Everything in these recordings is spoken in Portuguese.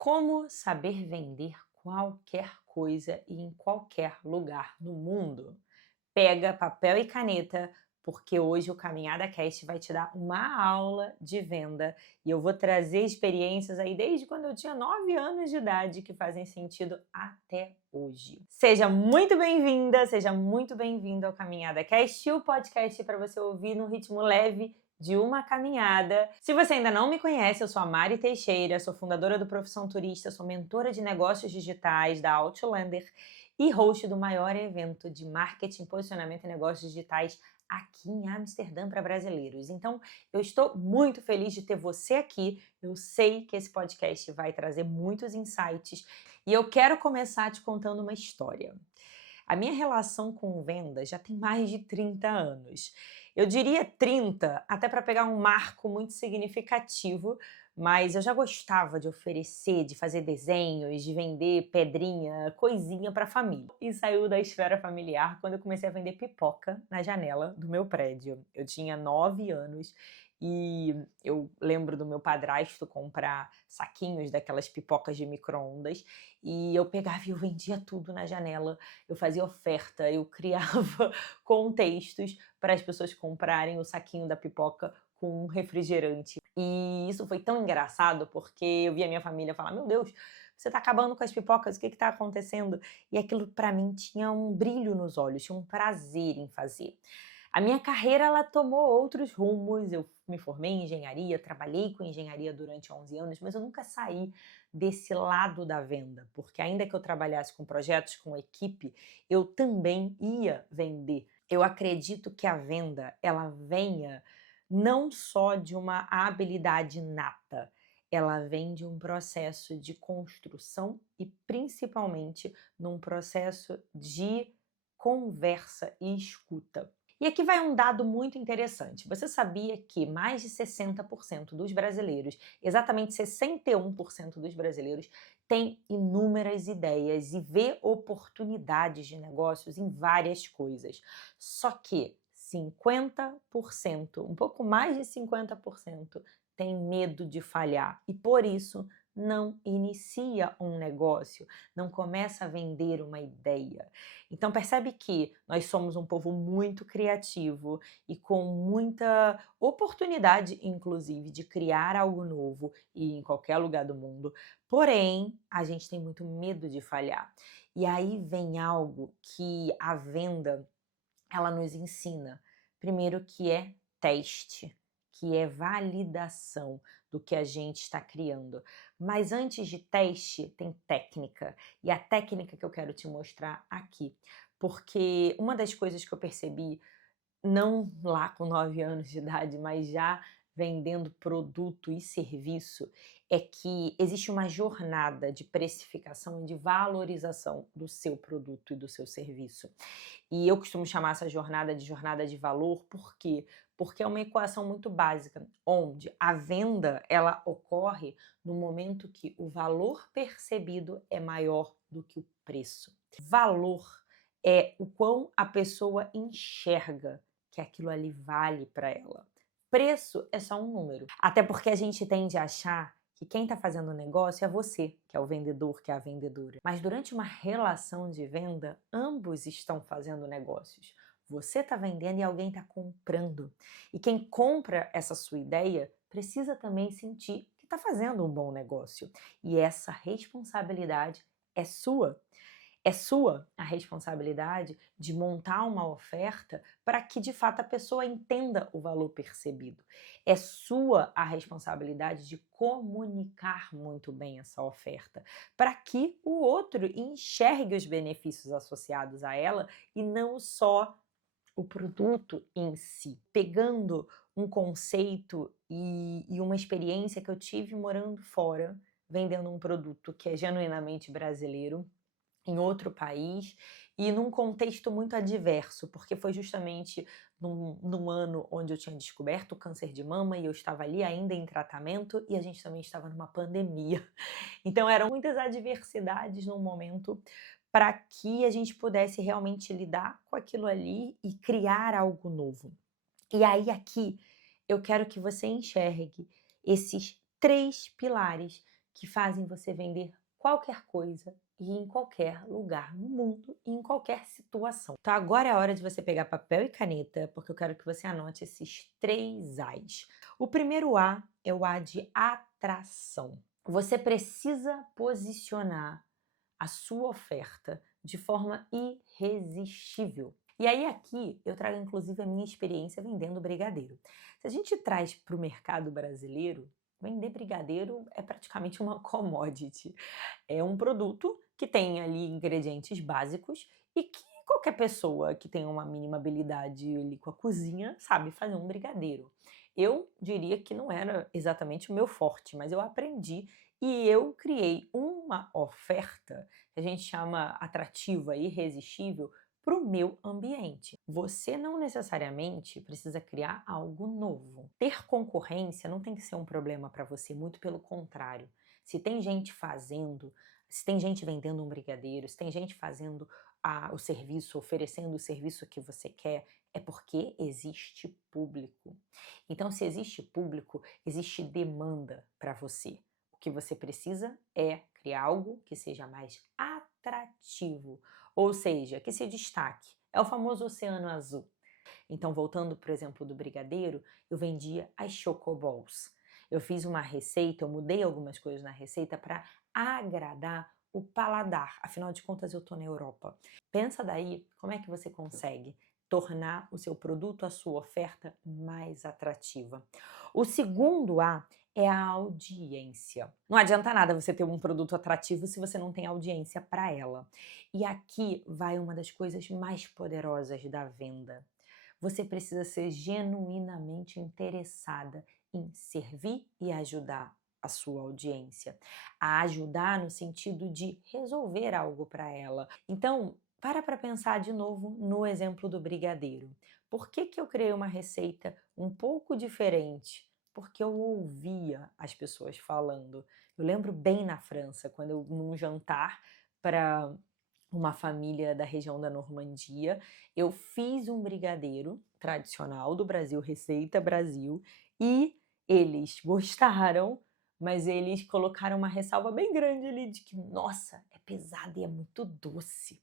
Como saber vender qualquer coisa e em qualquer lugar no mundo? Pega papel e caneta, porque hoje o Caminhada Cast vai te dar uma aula de venda e eu vou trazer experiências aí desde quando eu tinha 9 anos de idade que fazem sentido até hoje. Seja muito bem-vinda, seja muito bem-vindo ao Caminhada Cast, o podcast para você ouvir no ritmo leve de uma caminhada. Se você ainda não me conhece, eu sou a Mari Teixeira, sou fundadora do Profissão Turista, sou mentora de negócios digitais da Outlander e host do maior evento de marketing, posicionamento e negócios digitais aqui em Amsterdã para brasileiros. Então, eu estou muito feliz de ter você aqui. Eu sei que esse podcast vai trazer muitos insights e eu quero começar te contando uma história. A minha relação com vendas já tem mais de 30 anos. Eu diria 30, até para pegar um marco muito significativo, mas eu já gostava de oferecer, de fazer desenhos, de vender pedrinha, coisinha para a família. E saiu da esfera familiar quando eu comecei a vender pipoca na janela do meu prédio. Eu tinha 9 anos e eu lembro do meu padrasto comprar saquinhos daquelas pipocas de micro-ondas e eu pegava e eu vendia tudo na janela. Eu fazia oferta, eu criava contextos para as pessoas comprarem o saquinho da pipoca com um refrigerante. E isso foi tão engraçado porque eu via a minha família falar: meu Deus, você está acabando com as pipocas, o que está acontecendo? E aquilo para mim tinha um brilho nos olhos, tinha um prazer em fazer. A minha carreira ela tomou outros rumos, eu me formei em engenharia, trabalhei com engenharia durante 11 anos, mas eu nunca saí desse lado da venda, porque ainda que eu trabalhasse com projetos, com equipe, eu também ia vender. Eu acredito que a venda, ela venha não só de uma habilidade nata, ela vem de um processo de construção e principalmente num processo de conversa e escuta. E aqui vai um dado muito interessante. Você sabia que mais de 60% dos brasileiros, exatamente 61% dos brasileiros, têm inúmeras ideias e vê oportunidades de negócios em várias coisas. Só que 50%, um pouco mais de 50%, tem medo de falhar e por isso não inicia um negócio, não começa a vender uma ideia. Então percebe que nós somos um povo muito criativo e com muita oportunidade, inclusive, de criar algo novo e em qualquer lugar do mundo. Porém, a gente tem muito medo de falhar. E aí vem algo que a venda ela nos ensina. Primeiro que é teste, que é validação do que a gente está criando. Mas antes de teste, tem técnica. E a técnica que eu quero te mostrar aqui. Porque uma das coisas que eu percebi, não lá com 9 anos de idade, mas já vendendo produto e serviço, é que existe uma jornada de precificação e de valorização do seu produto e do seu serviço. E eu costumo chamar essa jornada de valor, por quê? Porque é uma equação muito básica, onde a venda ela ocorre no momento que o valor percebido é maior do que o preço. Valor é o quão a pessoa enxerga que aquilo ali vale para ela. Preço é só um número. Até porque a gente tende a achar que quem está fazendo o negócio é você, que é o vendedor, que é a vendedora. Mas durante uma relação de venda, ambos estão fazendo negócios. Você está vendendo e alguém está comprando. E quem compra essa sua ideia precisa também sentir que está fazendo um bom negócio. E essa responsabilidade é sua. É sua a responsabilidade de montar uma oferta para que de fato a pessoa entenda o valor percebido. É sua a responsabilidade de comunicar muito bem essa oferta para que o outro enxergue os benefícios associados a ela e não só o produto em si. Pegando um conceito e uma experiência que eu tive morando fora, vendendo um produto que é genuinamente brasileiro, em outro país e num contexto muito adverso, porque foi justamente num ano onde eu tinha descoberto o câncer de mama e eu estava ali ainda em tratamento e a gente também estava numa pandemia. Então eram muitas adversidades num momento para que a gente pudesse realmente lidar com aquilo ali e criar algo novo. E aí aqui eu quero que você enxergue esses 3 pilares que fazem você vender qualquer coisa e em qualquer lugar no mundo e em qualquer situação. Então agora é a hora de você pegar papel e caneta, porque eu quero que você anote esses 3 A's. O primeiro A é o A de atração. Você precisa posicionar a sua oferta de forma irresistível. E aí aqui eu trago inclusive a minha experiência vendendo brigadeiro. Se a gente traz para o mercado brasileiro, vender brigadeiro é praticamente uma commodity. É um produto que tem ali ingredientes básicos e que qualquer pessoa que tenha uma mínima habilidade ali com a cozinha sabe fazer um brigadeiro. Eu diria que não era exatamente o meu forte, mas eu aprendi e eu criei uma oferta que a gente chama atrativa e irresistível para o meu ambiente. Você não necessariamente precisa criar algo novo. Ter concorrência não tem que ser um problema para você, muito pelo contrário. Se tem gente fazendo, se tem gente vendendo um brigadeiro, se tem gente fazendo o serviço, oferecendo o serviço que você quer, é porque existe público. Então, se existe público, existe demanda para você. O que você precisa é criar algo que seja mais atrativo, ou seja, que se destaque. É o famoso oceano azul. Então, voltando, por exemplo, do brigadeiro, eu vendia as chocoballs. Eu fiz uma receita, eu mudei algumas coisas na receita para agradar o paladar. Afinal de contas, eu estou na Europa. Pensa daí como é que você consegue tornar o seu produto, a sua oferta mais atrativa. O segundo A é a audiência. Não adianta nada você ter um produto atrativo se você não tem audiência para ela. E aqui vai uma das coisas mais poderosas da venda. Você precisa ser genuinamente interessada em servir e ajudar a sua audiência. A ajudar no sentido de resolver algo para ela. Então, para pensar de novo no exemplo do brigadeiro. Por que eu criei uma receita um pouco diferente? Porque eu ouvia as pessoas falando. Eu lembro bem na França, quando eu, num jantar para uma família da região da Normandia, eu fiz um brigadeiro tradicional do Brasil, Receita Brasil, e eles gostaram, mas eles colocaram uma ressalva bem grande ali de que, nossa, é pesado e é muito doce.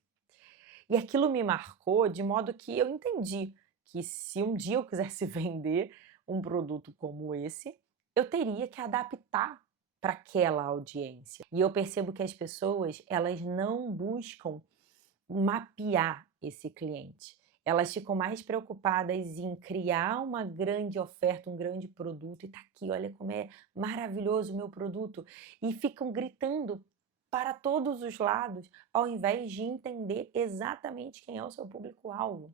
E aquilo me marcou de modo que eu entendi que se um dia eu quisesse vender um produto como esse, eu teria que adaptar para aquela audiência. E eu percebo que as pessoas, elas não buscam mapear esse cliente. Elas ficam mais preocupadas em criar uma grande oferta, um grande produto, e tá aqui, olha como é maravilhoso o meu produto, e ficam gritando para todos os lados, ao invés de entender exatamente quem é o seu público-alvo.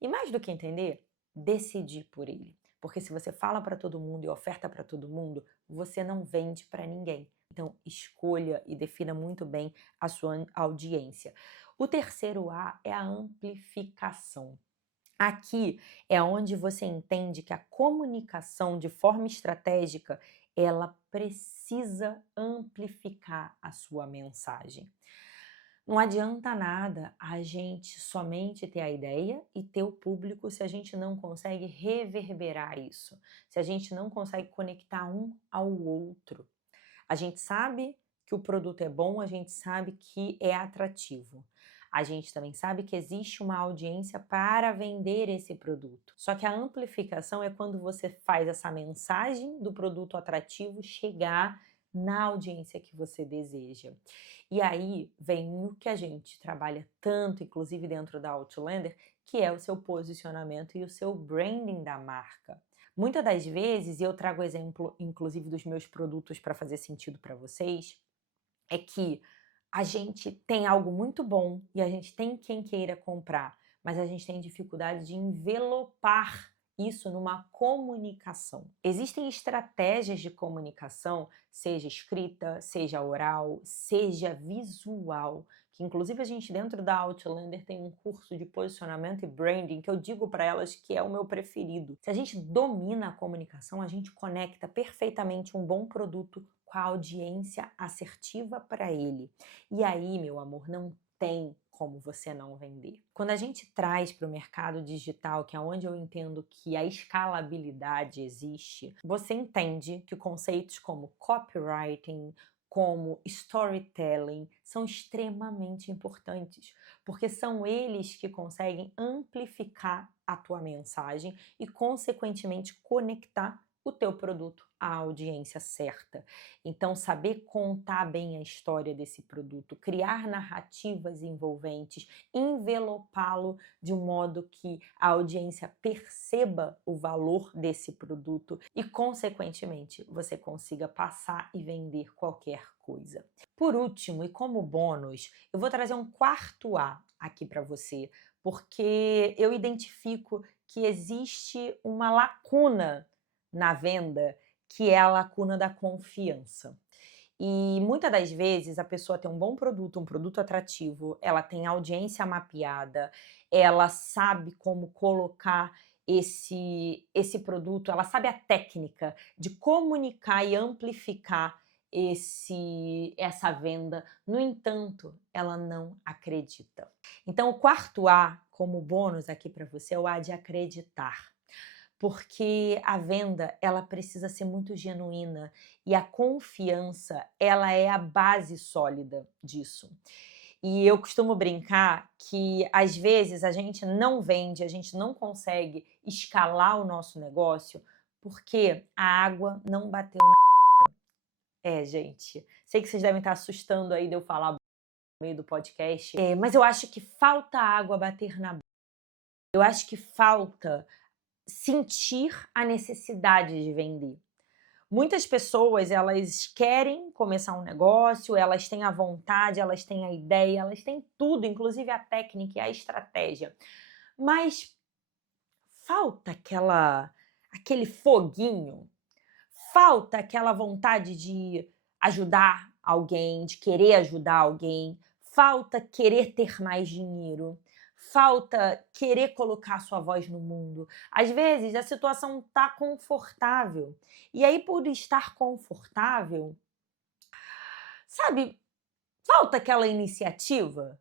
E mais do que entender, decidir por ele. Porque se você fala para todo mundo e oferta para todo mundo, você não vende para ninguém. Então, escolha e defina muito bem a sua audiência. O terceiro A é a amplificação. Aqui é onde você entende que a comunicação de forma estratégica, ela precisa amplificar a sua mensagem. Não adianta nada a gente somente ter a ideia e ter o público se a gente não consegue reverberar isso, se a gente não consegue conectar um ao outro. A gente sabe que o produto é bom, a gente sabe que é atrativo. A gente também sabe que existe uma audiência para vender esse produto. Só que a amplificação é quando você faz essa mensagem do produto atrativo chegar na audiência que você deseja. E aí vem o que a gente trabalha tanto, inclusive dentro da Outlander, que é o seu posicionamento e o seu branding da marca. Muitas das vezes, e eu trago exemplo, inclusive, dos meus produtos para fazer sentido para vocês, é que a gente tem algo muito bom e a gente tem quem queira comprar, mas a gente tem dificuldade de envelopar isso numa comunicação. Existem estratégias de comunicação, seja escrita, seja oral, seja visual, que inclusive a gente dentro da Outlander tem um curso de posicionamento e branding que eu digo para elas que é o meu preferido. Se a gente domina a comunicação, a gente conecta perfeitamente um bom produto com a audiência assertiva para ele. E aí, meu amor, não tem como você não vender. Quando a gente traz para o mercado digital, que é onde eu entendo que a escalabilidade existe, você entende que conceitos como copywriting, como storytelling são extremamente importantes, porque são eles que conseguem amplificar a tua mensagem e, consequentemente, conectar o teu produto à audiência certa. Então, saber contar bem a história desse produto, criar narrativas envolventes, envelopá-lo de um modo que a audiência perceba o valor desse produto e, consequentemente, você consiga passar e vender qualquer coisa. Por último, e como bônus, eu vou trazer um quarto A aqui para você, porque eu identifico que existe uma lacuna na venda, que é a lacuna da confiança. E muitas das vezes a pessoa tem um bom produto, um produto atrativo, ela tem audiência mapeada, ela sabe como colocar esse produto, ela sabe a técnica de comunicar e amplificar essa venda. No entanto, ela não acredita. Então, o quarto A, como bônus aqui para você, é o A de acreditar. Porque a venda, ela precisa ser muito genuína e a confiança, ela é a base sólida disso. E eu costumo brincar que às vezes a gente não vende, a gente não consegue escalar o nosso negócio porque a água não bateu na... Gente, sei que vocês devem estar assustando aí de eu falar no meio do podcast, mas eu acho que falta água bater na... Eu acho que falta sentir a necessidade de vender. Muitas pessoas, elas querem começar um negócio, elas têm a vontade, elas têm a ideia, elas têm tudo, inclusive a técnica e a estratégia. Mas falta aquele foguinho, falta aquela vontade de ajudar alguém, de querer ajudar alguém, falta querer ter mais dinheiro, falta querer colocar sua voz no mundo. Às vezes a situação está confortável. E aí, por estar confortável, sabe, falta aquela iniciativa.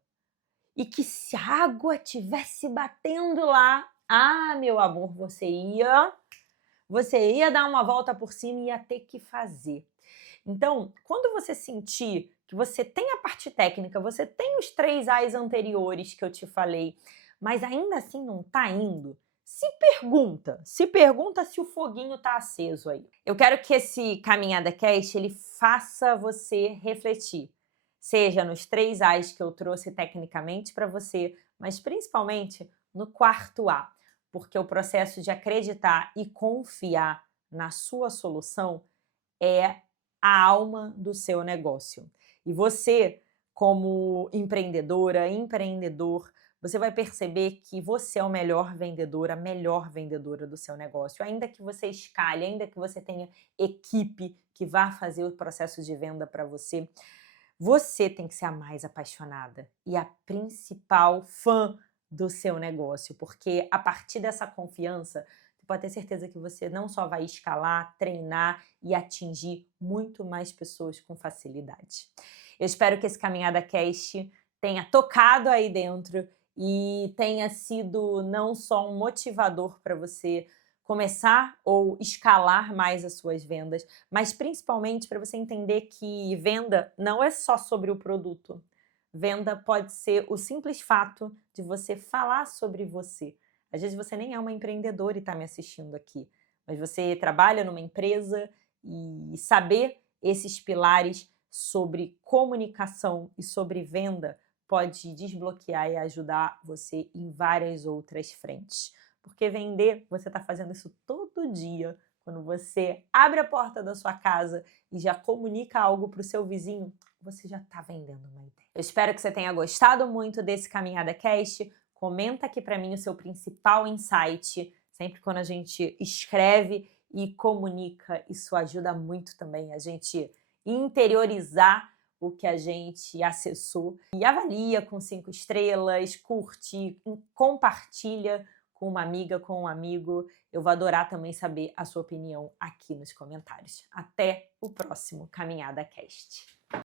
E que se a água tivesse batendo lá, meu amor, você ia dar uma volta por cima e ia ter que fazer. Então, quando você sentir que você tem a parte técnica, você tem os 3 A's anteriores que eu te falei, mas ainda assim não tá indo, se pergunta se o foguinho tá aceso aí. Eu quero que esse Caminhada Cast, ele faça você refletir, seja nos 3 A's que eu trouxe tecnicamente para você, mas principalmente no quarto A, porque o processo de acreditar e confiar na sua solução é a alma do seu negócio. E você, como empreendedora, empreendedor, você vai perceber que você é o melhor vendedor, a melhor vendedora do seu negócio. Ainda que você escale, ainda que você tenha equipe que vá fazer o processo de venda para você, você tem que ser a mais apaixonada e a principal fã do seu negócio, porque a partir dessa confiança, você pode ter certeza que você não só vai escalar, treinar e atingir muito mais pessoas com facilidade. Eu espero que esse Caminhada Cast tenha tocado aí dentro e tenha sido não só um motivador para você começar ou escalar mais as suas vendas, mas principalmente para você entender que venda não é só sobre o produto. Venda pode ser o simples fato de você falar sobre você. Às vezes você nem é uma empreendedora e está me assistindo aqui, mas você trabalha numa empresa e saber esses pilares sobre comunicação e sobre venda pode desbloquear e ajudar você em várias outras frentes. Porque vender, você está fazendo isso todo dia. Quando você abre a porta da sua casa e já comunica algo para o seu vizinho, você já está vendendo uma ideia. Eu espero que você tenha gostado muito desse Caminhada Cast. Comenta aqui para mim o seu principal insight. Sempre quando a gente escreve e comunica, isso ajuda muito também a gente interiorizar o que a gente acessou. E avalia com 5 estrelas, curte, compartilha com uma amiga, com um amigo. Eu vou adorar também saber a sua opinião aqui nos comentários. Até o próximo Caminhada Cast.